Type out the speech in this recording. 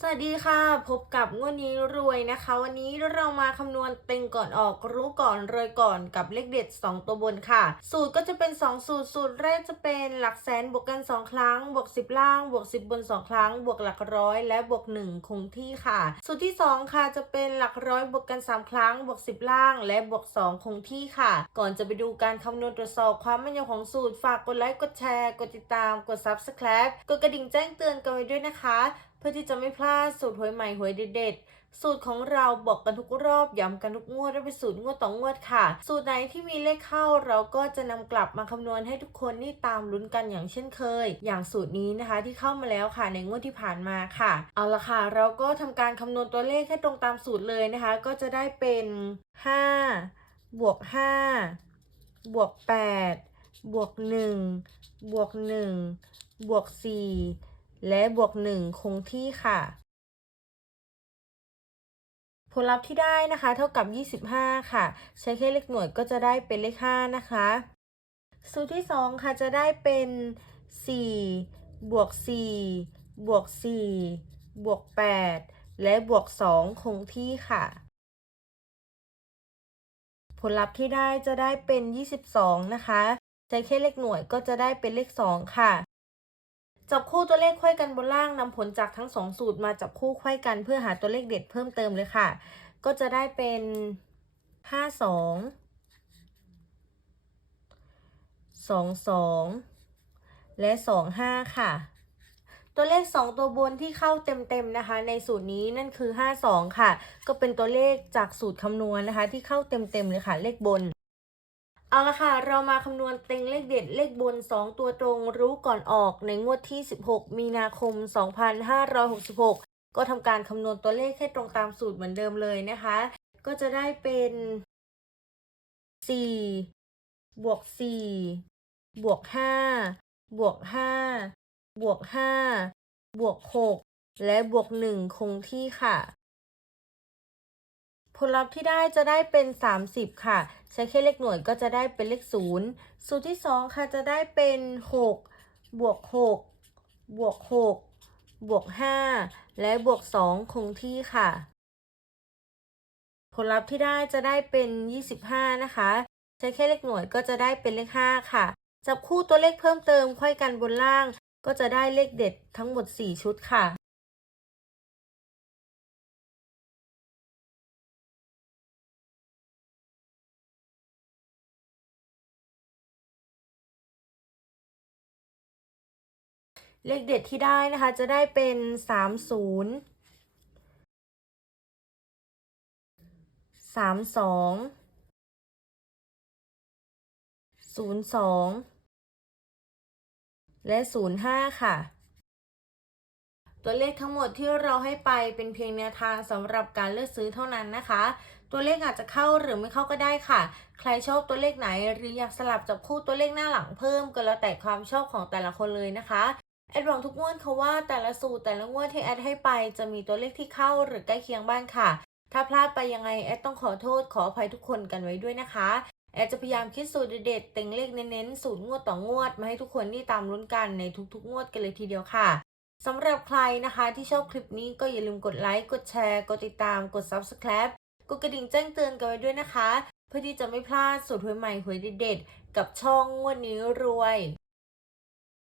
สวัสดีค่ะ พบกับงวดนี้รวยนะคะ วันนี้เรามาคำนวณเต็งก่อนออกรู้ก่อนรวยก่อนกับเลขเด็ด 2 ตัวบนค่ะ สูตรก็จะเป็น 2 สูตร สูตรแรกจะเป็นหลักแสนบวกกัน 2 ครั้ง บวก 10 ล่าง บวก 10 บน 2 ครั้ง บวกหลักร้อย และบวก 1 คงที่ค่ะ สูตรที่ 2 ค่ะจะเป็นหลักร้อยบวกกัน 3 ครั้ง บวก 10 ล่าง และบวก 2 คงที่ค่ะ ก่อนจะไปดูการคำนวณตรวจสอบความแม่นยำของสูตรฝากกดไลค์กดแชร์ กดติดตามกด subscribe กดกระดิ่งแจ้งเตือนกันไว้ด้วยนะคะ พื่อที่จะไม่พลาดสูตรหวยใหม่หวยเด็ดๆ สูตรของเราบอกกันทุกรอบย้ำกันทุกงวดและเป็นสูตรงวดต่องวดค่ะ สูตรไหนที่มีเลขเข้าเราก็จะนำกลับมาคำนวณให้ทุกคนนี่ตามลุ้นกันอย่างเช่นเคย อย่างสูตรนี้นะคะที่เข้ามาแล้วค่ะในงวดที่ผ่านมาค่ะ เอาละค่ะ เราก็ทำการคำนวณตัวเลขให้ตรงตามสูตรเลยนะคะ ก็จะได้เป็น 5 บวก 5 บวก 8 บวก 1 บวก 1 บวก 4 และบวก 1 คงที่ค่ะ ผลลัพธ์ที่ได้นะคะ เท่ากับ 25 ค่ะ ใช้แค่เลขหน่วยก็จะได้เป็นเลข 5 นะคะ สูตรที่ 2 ค่ะจะได้เป็น 4 บวก 4 บวก 4 บวก 8 และบวก 2 คงที่ค่ะ ผลลัพธ์ที่ได้จะได้เป็น 22 นะคะ ใช้แค่เลขหน่วยก็จะได้เป็นเลข 2 ค่ะ จับคู่ตัวเลขไขว้กันบนล่างนำผลจากทั้ง2สูตรมาจับคู่ไขว้กันเพื่อหาตัวเลขเด็ดเพิ่มเติมเลยค่ะ ก็จะได้เป็น52 22และ25ค่ะ ตัวเลข 2 ตัวบนที่เข้าเต็มๆนะคะ ในสูตรนี้นั่นคือ 52 ค่ะ ก็เป็นตัวเลขจากสูตรคำนวณนะคะ ที่เข้าเต็มๆเลยค่ะ เลขบน เอาละค่ะ เรามาคำนวณเต็งเลขเด็ดเลขบน 2 ตัวตรงรู้ก่อนออกในงวดที่ 16 มีนาคม 2566 ก็ทำการคำนวณตัวเลขให้ตรงตามสูตรเหมือนเดิมเลยนะคะ ก็จะได้เป็น 4 บวก 4 บวก 5 บวก 5 บวก 5 บวก 6 และบวก 1 คงที่ค่ะ ผลลัพธ์ที่ได้จะได้เป็น 30 ค่ะ ใช้แค่เลขหน่วยก็จะได้เป็นเลข 0 สูตรที่ 2 ค่ะจะได้เป็น 6 บวก 6 บวก 6 บวก 5 และบวก 2 คงที่ค่ะ ผลลัพธ์ที่ได้จะได้เป็น 25 นะคะ ใช้แค่เลขหน่วยก็จะได้เป็นเลข 5 ค่ะ จับคู่ตัวเลขเพิ่มเติมไขว้กันบนล่าง ก็จะได้เลขเด็ดทั้งหมด 4 ชุดค่ะ เลขเด็ดที่ได้นะคะ จะได้เป็น30 32 02และ05ค่ะ ตัวเลขทั้งหมดที่เราให้ไปเป็นเพียงแนวทางสำหรับการเลือกซื้อเท่านั้นนะคะ ตัวเลขอาจจะเข้าหรือไม่เข้าก็ได้ค่ะ ใครชอบตัวเลขไหน หรืออยากสลับจับคู่ตัวเลขหน้าหลังเพิ่มก็แล้วแต่ความชอบของแต่ละคนเลยนะคะ แอดหวังทุกงวดค่ะว่าแต่ละสูตรแต่ละงวดที่แอดให้ไปจะมีตัวเลขที่เข้าหรือใกล้เคียงบ้างค่ะ ถ้าพลาดไปยังไงแอดต้องขอโทษขออภัยทุกคนกันไว้ด้วยนะคะ แอดจะพยายามคิดสูตรเด็ดๆเต็งเลขเน้นๆสูตรงวดต่องวด มาให้ทุกคนที่ตามลุ้นกันในทุกๆ งวดกันเลยทีเดียวค่ะสำหรับใครนะคะที่ชอบคลิปนี้ก็อย่าลืมกดไลค์กดแชร์กดติดตามกด subscribe กดกระดิ่งแจ้งเตือนกันไว้ด้วยนะคะ เพื่อที่จะไม่พลาดสูตรหวยใหม่หวยเด็ดๆกับช่องงวดนี้รวย